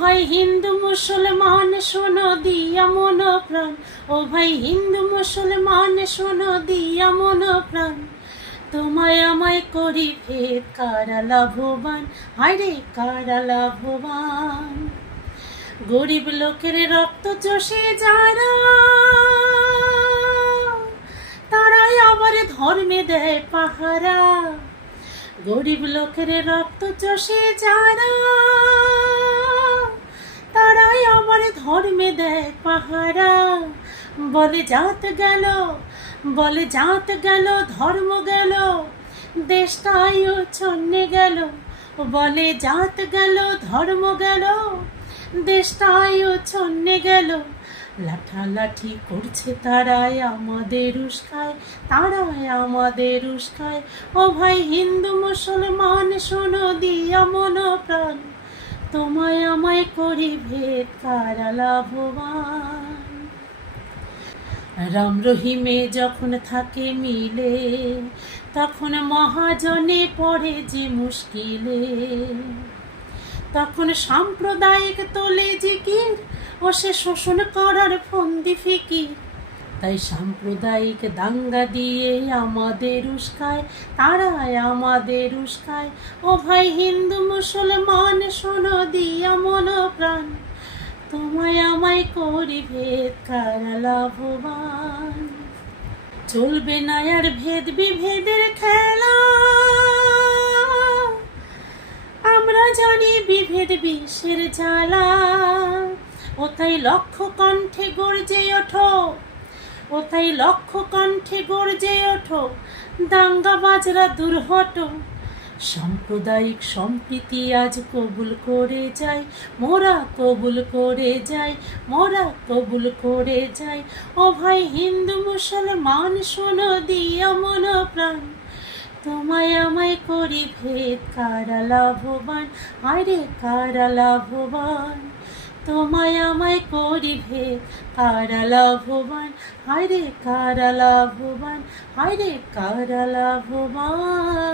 ভাই হিন্দু মুসলমান শোনো দিয়া মন প্রাণ, ও ভাই হিন্দু মুসলমান শোনো দিয়া মন প্রাণ, তোমায় আমায় করি ভেদ কারা লাভবান, হায়রে কারা লাভবান। গরিব লোকের রক্ত চষে যারা, তারাই আবার ধর্মে দেয় পাহারা। গরিব লোকের রক্ত চষে যারা, তারাই আমার ধর্মে দেয় পাহারা। বলে জাত গেল, বলে জাত গেল, ধর্ম গেল, দেশটাই ছন্নে গেল। বলে জাত গেল, ধর্ম গেল, দেশটাই ছন্নে গেল। লাঠালাঠি করছে তারাই আমাদের উস্কায়, তারাই আমাদের উস্কায়। ও ভাই হিন্দু মুসলমান শোনো দিয়া মন প্রাণ, তোমায় আমায় করি ভেদ কারা লাভবান। রাম রহিমে যখন থাকে মিলে, তখন মহাজনে পড়ে যে মুশকিলে। তখন সাম্প্রদায়িক তোলে জিকির, ও সে শোষণ করার ফন্দি ফিকির। তাই সাম্প্রদায়িক দাঙ্গা দিয়ে আমাদের উস্কায়, তারাই আমাদের উস্কায়। ও ভাই হিন্দু মুসলমান শোনো দিয়া মন প্রাণ, তোমায় আমায় করি ভেদ কারা লাভবান। চলবে না আর ভেদ বিভেদের খেলা, আমরা জানি বিভেদ বিষের জ্বালা। ও তাই লক্ষ কণ্ঠে গর্জে ওঠো, ও তাই লক্ষ কণ্ঠে গর্জে ওঠো, দাঙ্গা বাজরা দূর হটো। সাম্প্রদায়িক সম্প্রীতি আজ কবুল করে যাই, মোরা কবুল করে যাই, মোরা কবুল করে যাই। ও ভাই হিন্দু মুসলমান শোনো দিয়া মন প্রাণ, তোমায় আমায় করি ভেদ কারা লাভবান, আরে কারা লাভবান। তোমায় আমায় করি ভেদ কারা লাভবান, হায়রে কারা লাভবান, হায়রে কারা লাভবান।